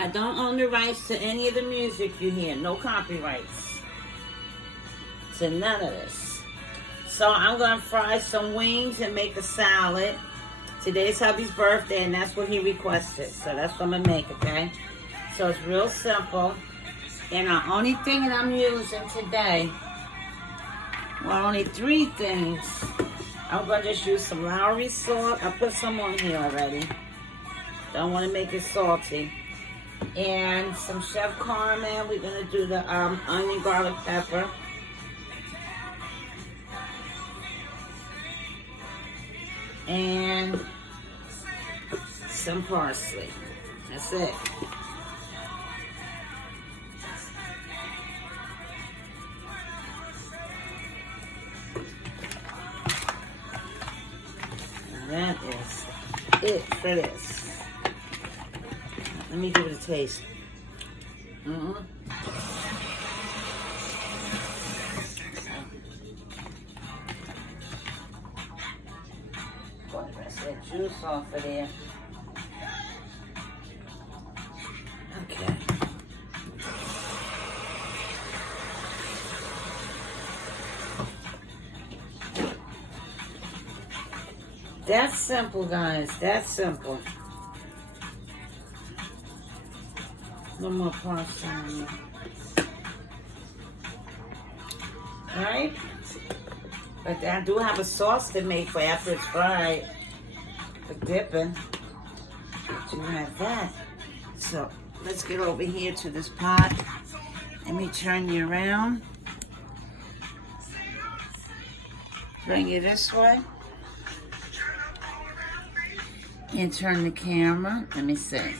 I don't own the rights to any of the music you hear. No copyrights to none of this. So I'm going to fry some wings and make a salad. Today's hubby's birthday, and that's what he requested. So that's what I'm going to make, okay? So it's real simple. And the only thing that I'm using today, well, only 3 things. I'm going to just use some Lowry salt. I put some on here already. Don't want to make it salty. And some Chef Carmen. We're going to do the onion garlic pepper. And some parsley. That's it. And that is it for this. Let me give it a taste. Pour the rest of that juice off of there. Okay. That's simple, guys. That's simple. No more parsley on there. Alright? But I do have a sauce to make for after it's fried. For dipping. But you have that. So, let's get over here to this pot. Let me turn you around. Bring you this way. And turn the camera. Let me see.